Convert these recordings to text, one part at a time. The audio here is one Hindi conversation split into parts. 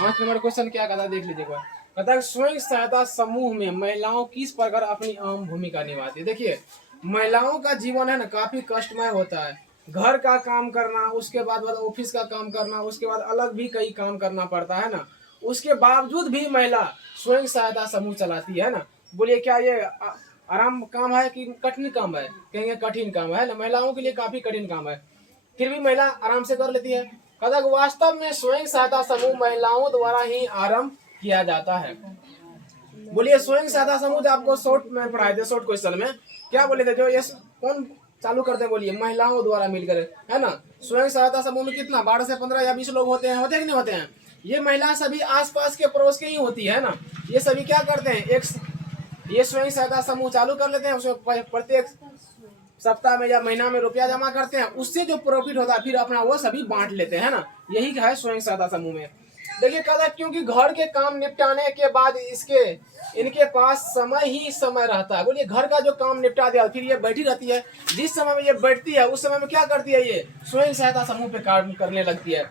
5 नंबर क्वेश्चन क्या कहता है देख लीजिए। कहता है स्वयं सहायता समूह में महिलाओं किस प्रकार अपनी अहम भूमिका निभाती है। देखिए महिलाओं का जीवन है ना काफी कष्टमय होता है। घर का काम करना, उसके बाद ऑफिस का काम करना, उसके बाद अलग भी कई काम करना पड़ता है ना। उसके बावजूद भी महिला स्वयं सहायता समूह चलाती है ना। बोलिए क्या ये आराम काम है कि कठिन काम है? कहेंगे कठिन काम है ना, महिलाओं के लिए काफी कठिन काम है, फिर भी महिला आराम से कर लेती है। कहता वास्तव में स्वयं सहायता समूह महिलाओं द्वारा ही आरंभ किया जाता है। बोलिए स्वयं सहायता समूह जो आपको शॉर्ट में पढ़ाए थे, शॉर्ट क्वेश्चन में क्या बोले थे, जो ये कौन चालू करते हैं? बोलिए महिलाओं द्वारा मिलकर, है ना। स्वयं सहायता समूह में कितना 12 से 15 या 20 लोग होते हैं कि नहीं होते हैं? ये महिला सभी आसपास के पड़ोस के ही होती है ना। ये सभी क्या करते हैं, ये स्वयं सहायता समूह चालू कर लेते हैं, उसमें प्रत्येक सप्ताह में या महीना में रुपया जमा करते हैं, उससे जो प्रॉफिट होता है फिर अपना वो सभी बांट लेते हैं ना। यही है स्वयं सहायता समूह में। देखिए कहता है क्योंकि घर के काम निपटाने के बाद इनके पास समय ही समय रहता है। बोलिए घर का जो काम निपटा दिया फिर ये बैठी रहती है। जिस समय में ये बैठती है उस समय में क्या करती है, ये स्वयं सहायता समूह पे काम करने लगती है।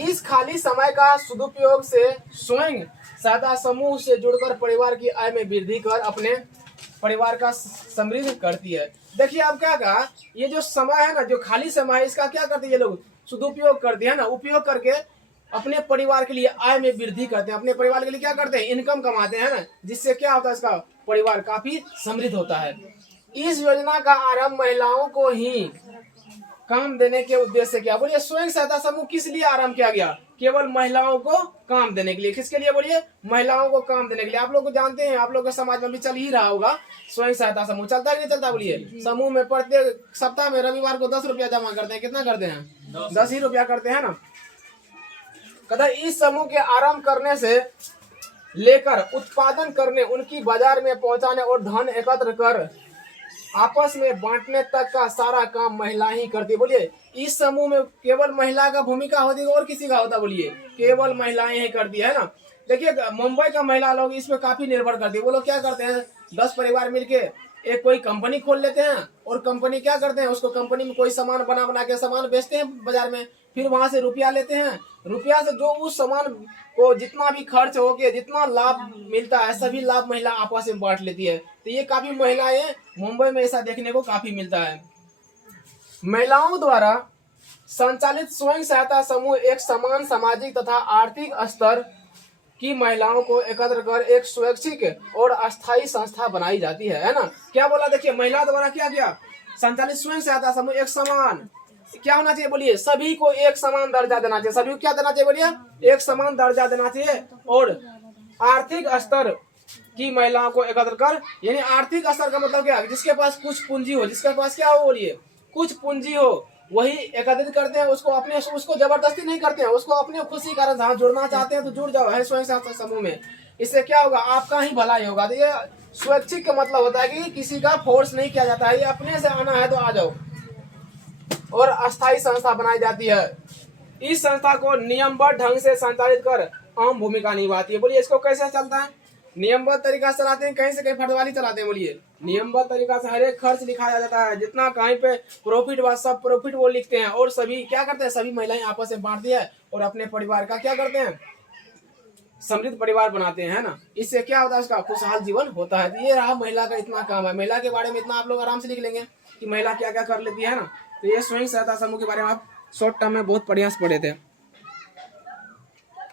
इस खाली समय का सदुपयोग से स्वयं सहायता समूह से जुड़कर परिवार की आय में वृद्धि कर अपने परिवार का समृद्ध करती है। देखिए अब क्या कहा, ये जो समय है ना, जो खाली समय है, इसका क्या करते हैं ये लोग, सदुपयोग करते हैं ना, उपयोग करके अपने परिवार के लिए आय में वृद्धि करते हैं। अपने परिवार के लिए क्या करते हैं, इनकम कमाते हैं ना, जिससे क्या होता है, इसका परिवार काफी समृद्ध होता है। इस योजना का आरंभ महिलाओं को ही काम देने के उद्देश्य से किया। बोलिए स्वयं सहायता समूह किस लिए आरंभ किया गया? केवल महिलाओं को काम देने के लिए। किसके लिए? बोलिए महिलाओं को काम देने के लिए। आप लोग को जानते हैं, आप लोग के समाज में भी चल ही रहा होगा स्वयं सहायता समूह। चलता है कि नहीं चलता? बोलिए समूह में प्रत्येक सप्ताह में रविवार को 10 रुपया जमा करते हैं। कितना करते हैं? 10 ही रुपया करते हैं ना। कहता इस समूह के आरंभ करने से लेकर उत्पादन करने, उनकी बाजार में पहुंचाने और धन एकत्र कर आपस में बांटने तक का सारा काम महिला ही करती है। बोलिए इस समूह में केवल महिला का भूमिका होती है और किसी का होता? बोलिए केवल महिलाएं ही करती है ना। देखिए मुंबई का महिला लोग इस पे काफी निर्भर करती है। वो लोग क्या करते हैं, 10 परिवार मिलके एक कोई कंपनी खोल लेते हैं और कंपनी क्या करते हैं, उसको कंपनी में कोई सामान बना बना के सामान बेचते हैं बाजार में, फिर वहां से रुपया लेते हैं। रुपया से जो उस सामान को जितना भी खर्च हो के जितना लाभ मिलता है, सभी लाभ महिला आपस में बांट लेती है। तो ये काफी महिलाएं मुंबई में ऐसा देखने को काफी मिलता है। महिलाओं द्वारा संचालित स्वयं सहायता समूह एक समान सामाजिक तथा आर्थिक स्तर की महिलाओं को एकत्र कर एक स्वैच्छिक और अस्थायी संस्था बनाई जाती है ना। क्या बोला, देखिए महिला द्वारा क्या किया, संचालित स्वयं सहायता समूह एक समान क्या होना चाहिए? बोलिए सभी को एक समान दर्जा देना चाहिए। सभी को क्या देना चाहिए? बोलिए एक समान दर्जा देना चाहिए। और आर्थिक स्तर की महिलाओं को एकत्र कर, यानी आर्थिक स्तर का मतलब क्या, जिसके पास कुछ पूंजी हो, जिसके पास क्या हो, बोलिए कुछ पूंजी हो, वही एकत्रित करते हैं। उसको जबरदस्ती नहीं करते हैं, उसको अपने खुशी कारण जहाँ जुड़ना चाहते हैं तो जुड़ जाओ है स्वयं सहायता समूह में। इससे क्या होगा, आपका ही भलाई होगा। तो ये स्वैच्छिक का मतलब होता है कि किसी का फोर्स नहीं किया जाता है, ये अपने से आना है तो आ जाओ। और अस्थायी संस्था बनाई जाती है। इस संस्था को नियमबद्ध ढंग से संचालित कर अहम भूमिका निभाती है। बोलिए इसको कैसे चलता है? नियमबद्ध तरीका से चलाते हैं, कहीं से कहीं फटवाली चलाते हैं। बोलिए नियमबद्ध तरीका से हर एक खर्च लिखाया जाता है, जितना कहीं पे प्रॉफिट हुआ सब प्रॉफिट वो लिखते हैं। और सभी क्या करते हैं, सभी महिलाएं आपस में बांटती है और अपने परिवार का क्या करते हैं, समृद्ध परिवार बनाते हैं ना। इससे क्या होता है, उसका खुशहाल जीवन होता है। तो ये रहा महिला का इतना काम है। महिला के बारे में इतना आप लोग आराम से लिख लेंगे कि महिला क्या क्या कर लेती है ना। तो ये स्वयं सहायता समूह के बारे में आप शॉर्ट टर्म में बहुत बढ़िया से पढ़े थे।